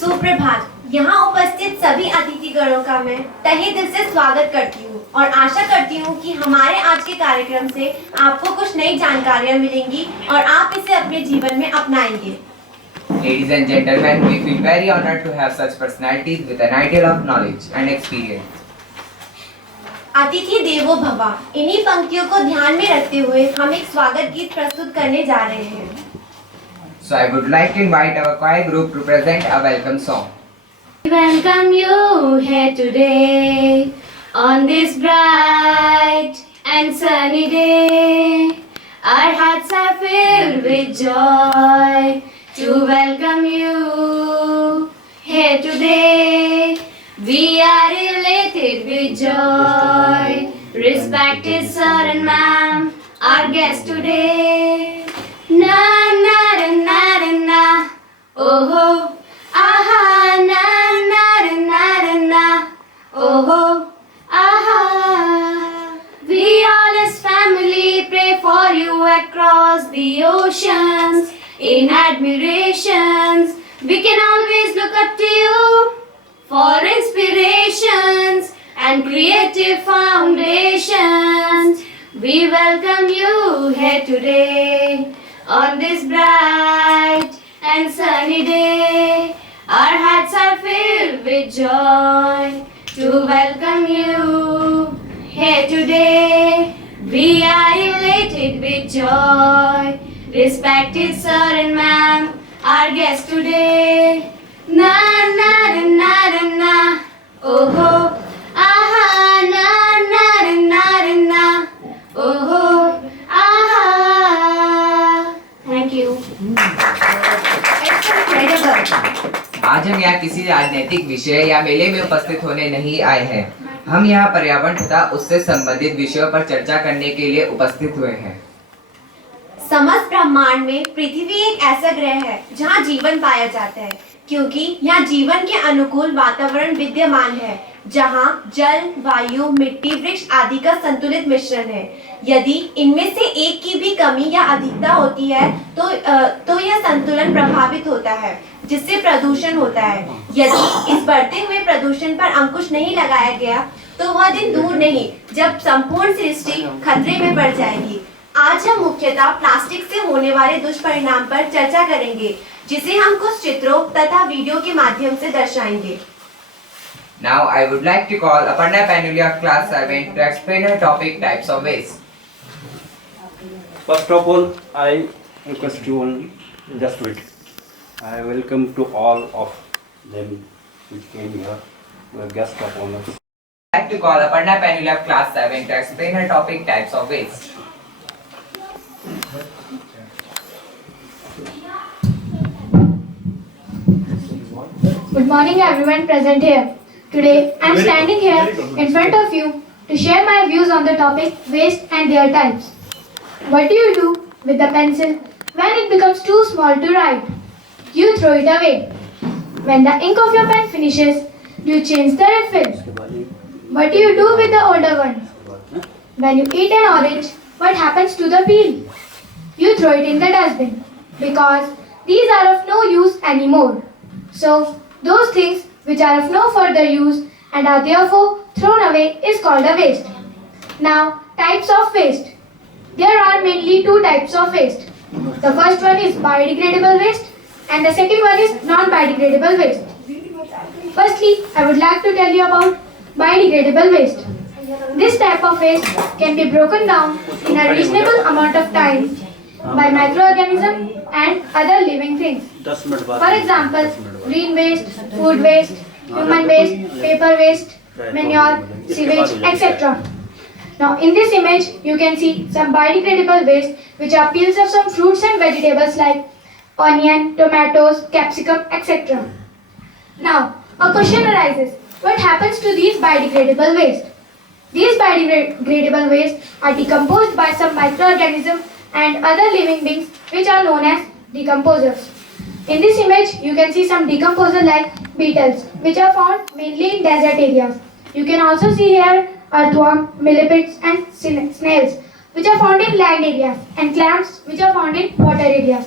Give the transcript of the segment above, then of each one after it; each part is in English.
सुप्रभात। यहाँ उपस्थित सभी अतिथिगणों का मैं तहे दिल से स्वागत करती हूँ और आशा करती हूँ कि हमारे आज के कार्यक्रम से आपको कुछ नई जानकारियाँ मिलेंगी और आप इसे अपने जीवन में अपनाएंगे। Ladies and gentlemen, we feel very honored to have such personalities with an ideal of knowledge and experience. अतिथि देवो भव, इन्हीं पंक्तियों को ध्यान में रखते हुए हम एक स्वागत गीत प्रस्तुत करने जा रहे हैं। So I would like to invite our choir group to present a welcome song. We welcome you here today on this bright and sunny day. Our hearts are filled with joy to welcome you here today. We are elated with joy, respected sir and ma'am, our guest today. Na na na na na na, oh ho, aha, na na na na na na, oh ho, aha. We all as family pray for you across the oceans in admirations. We can always look up to you for inspirations and creative foundations. We welcome you here today on this bright and sunny day. Our hearts are filled with joy to welcome you here today. We are elated with joy, respected sir and ma'am, our guest today. Na na na na na na, oh ho, aha, na na na na na na, oh ho, aha. Thank you. आज हम यहाँ किसी राजनीतिक विषय या मेले में उपस्थित होने नहीं आए हैं। हम यहाँ पर्यावरण तथा उससे संबंधित विषयों पर चर्चा करने के लिए उपस्थित हुए हैं। समस्त ब्रह्मांड में पृथ्वी एक ऐसा ग्रह है जहाँ जीवन पाया जाता है, क्योंकि यहाँ जीवन के अनुकूल वातावरण विद्यमान है, जहाँ जल, वायु, मिट्टी, वृक्ष आदि का संतुलित मिश्रण है। यदि इनमें से एक की भी कमी या अधिकता होती है तो यह संतुलन प्रभावित होता है, जिससे प्रदूषण होता है। यदि इस बढ़ते हुए प्रदूषण पर अंकुश नहीं लगाया गया तो वह दिन दूर नहीं जब संपूर्ण सृष्टि खतरे में पड़ जाएगी। आज हम मुख्यतः प्लास्टिक से होने वाले दुष्परिणाम पर चर्चा करेंगे, जिसे हम कुछ चित्रों तथा वीडियो के माध्यम से दर्शाएंगे। Now I would like to call Aparna Panuli of class 7 to explain her topic types of waste. First of all, I request you only just wait. I welcome to all of them which came here, the guest of honor. I would like to call Aparna Panuli of class 7 to explain her topic types of waste. Good morning everyone present here. Today I am standing here in front of you to share my views on the topic waste and their types. What do you do with the pencil when it becomes too small to write? You throw it away. When the ink of your pen finishes, you change the refill. What do you do with the older one? When you eat an orange, what happens to the peel? You throw it in the dustbin because these are of no use anymore. So, those things which are of no further use and are therefore thrown away is called a waste. Now, types of waste. There are mainly two types of waste. The first one is biodegradable waste and the second one is non-biodegradable waste. Firstly, I would like to tell you about biodegradable waste. This type of waste can be broken down in a reasonable amount of time by microorganisms and other living things. For example, green waste, food waste, human waste, paper waste, manure, sewage, etc. Now in this image you can see some biodegradable waste which are peels of some fruits and vegetables like onion, tomatoes, capsicum, etc. Now a question arises, what happens to these biodegradable waste? These biodegradable waste are decomposed by some microorganisms and other living beings which are known as decomposers. In this image you can see some decomposer like beetles which are found mainly in desert areas. You can also see here earthworm, millipedes and snails which are found in land areas and clams which are found in water areas.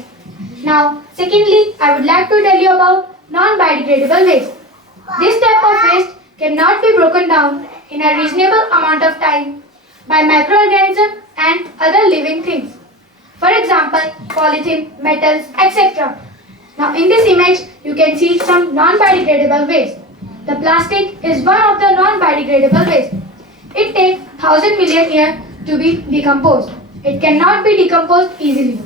Now, secondly, I would like to tell you about non-biodegradable waste. This type of waste cannot be broken down in a reasonable amount of time by microorganisms and other living things. For example, polythene, metals, etc. Now in this image, you can see some non-biodegradable waste. The plastic is one of the non-biodegradable waste. It takes 1,000 million years to be decomposed. It cannot be decomposed easily.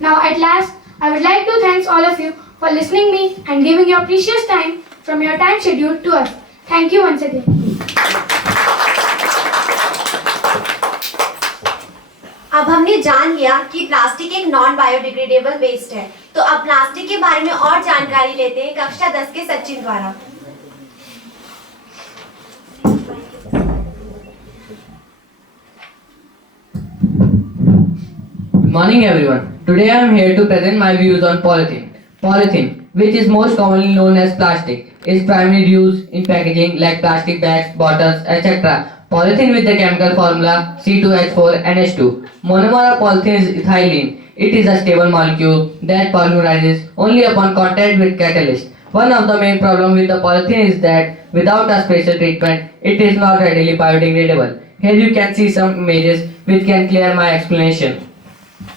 Now at last, I would like to thank all of you for listening me and giving your precious time from your time schedule to us. Thank you once again. अब हमने जान लिया कि plastic एक non biodegradable waste है। तो अब plastic के बारे में और जानकारी लेते हैं कक्षा 10 के सचिन द्वारा। Good morning everyone. Today I am here to present my views on polythene. Polythene, which is most commonly known as plastic, is primarily used in packaging like plastic bags, bottles, etc. Polythene with the chemical formula C2H4NH2. Monomer of polythene is ethylene. It is a stable molecule that polymerizes only upon contact with catalyst. One of the main problems with the polythene is that without a special treatment, it is not readily biodegradable. Here you can see some images which can clear my explanation.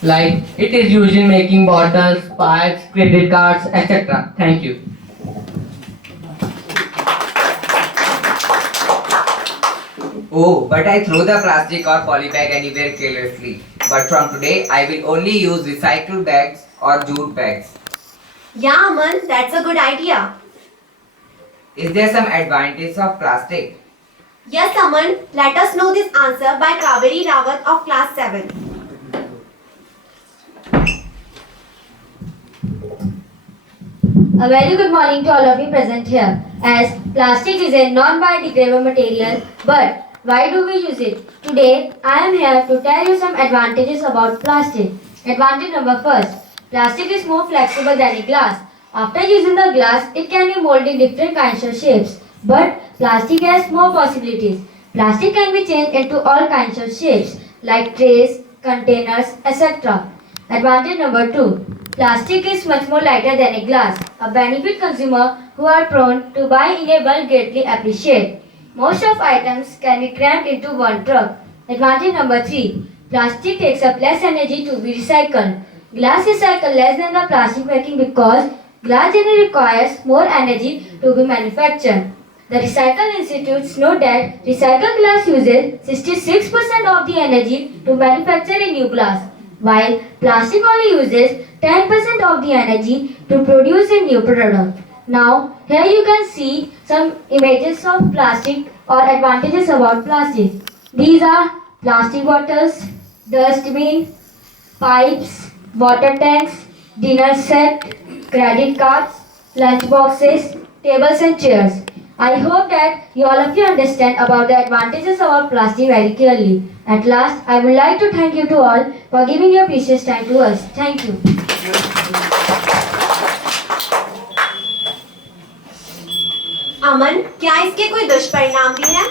Like it is used in making bottles, pipes, credit cards, etc. Thank you. Oh, but I throw the plastic or poly bag anywhere carelessly. But from today, I will only use recycled bags or jute bags. Yeah, Aman, that's a good idea. Is there some advantage of plastic? Yes, Aman, let us know this answer by Kaveri Rawat of class 7. A very good morning to all of you present here. As plastic is a non-biodegradable material, but why do we use it? Today, I am here to tell you some advantages about plastic. Advantage number first, plastic is more flexible than a glass. After using the glass, it can be molded in different kinds of shapes. But plastic has more possibilities. Plastic can be changed into all kinds of shapes like trays, containers, etc. Advantage number 2. Plastic is much more lighter than a glass, a benefit consumers who are prone to buy in a bulk greatly appreciate. Most of items can be crammed into one truck. Advantage number 3. Plastic takes up less energy to be recycled. Glass recycles less than the plastic packing because glass generally requires more energy to be manufactured. The Recycle Institutes know that recycled glass uses 66% of the energy to manufacture a new glass, while plastic only uses 10% of the energy to produce a new product. Now, here you can see some images of plastic or advantages about plastic. These are plastic bottles, dustbin, pipes, water tanks, dinner set, credit cards, lunch boxes, tables and chairs. I hope that all of you understand about the advantages about plastic very clearly. At last, I would like to thank you to all for giving your precious time to us. Thank you. अमन, क्या इसके कोई दुष्परिणाम भी हैं?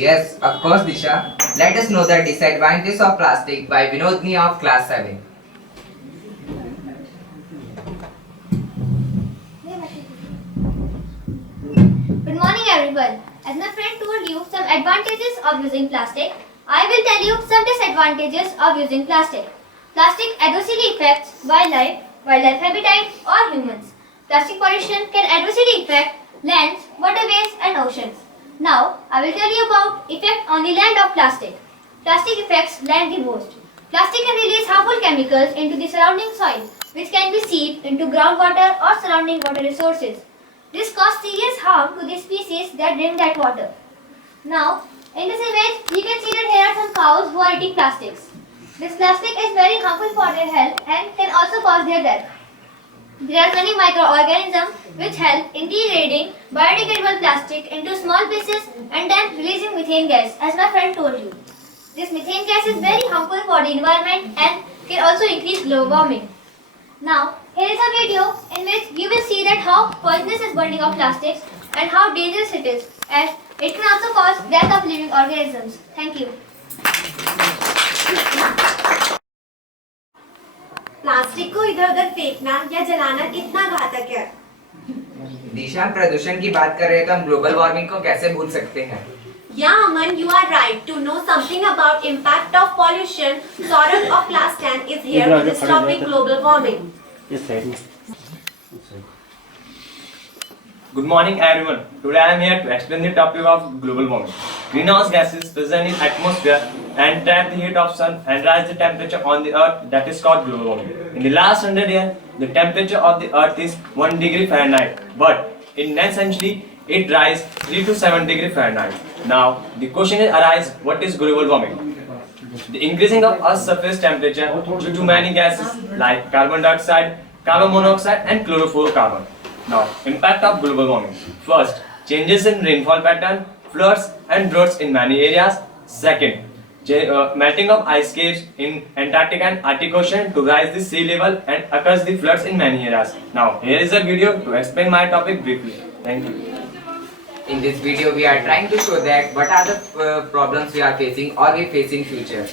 Yes, of course, Disha. Let us know the disadvantages of plastic by Vinodni of class 7. Good morning everyone. As my friend told you some advantages of using plastic, I will tell you some disadvantages of using plastic. Plastic adversely affects wildlife habitat or humans. Plastic pollution can adversely affect lands, waterways and oceans. Now, I will tell you about effect on the land of plastic. Plastic affects land the most. Plastic can release harmful chemicals into the surrounding soil, which can be seeped into groundwater or surrounding water resources. This causes serious harm to the species that drink that water. Now, in this image, you can see that here are some cows who are eating plastics. This plastic is very harmful for their health and can also cause their death. There are many microorganisms which help in degrading biodegradable plastic into small pieces and then releasing methane gas, as my friend told you. This methane gas is very harmful for the environment and can also increase global warming. Now, here is a video in which you will see that how poisonous is burning of plastics and how dangerous it is, as it can also cause death of living organisms. Thank you. Plastic को इधर उधर फेंकना या जलाना कितना घातक है? दिशा, प्रदूषण की बात कर रहे हैं तो हम ग्लोबल वार्मिंग को कैसे भूल सकते हैं? Yeah, Aman, you are right. To know something about impact of pollution, Saurabh of Class 10 is here with this topic, global warming. Yes, sir. Good morning everyone. Today I am here to explain the topic of global warming. Greenhouse gases present in atmosphere and trap the heat of sun and rise the temperature on the earth, that is called global warming. In the last 100 years, the temperature of the earth is 1 degree Fahrenheit, but in next century it rise 3 to 7 degree Fahrenheit. Now the question is arise, what is global warming? The increasing of Earth's surface temperature due to many gases like carbon dioxide, carbon monoxide and chlorofluorocarbon. Now, impact of global warming. First, changes in rainfall pattern, floods and droughts in many areas. Second, melting of ice caps in Antarctic and Arctic Ocean to rise the sea level and occurs the floods in many areas. Now, here is a video to explain my topic briefly. Thank you. In this video, we are trying to show that what are the problems we are facing or we face in future.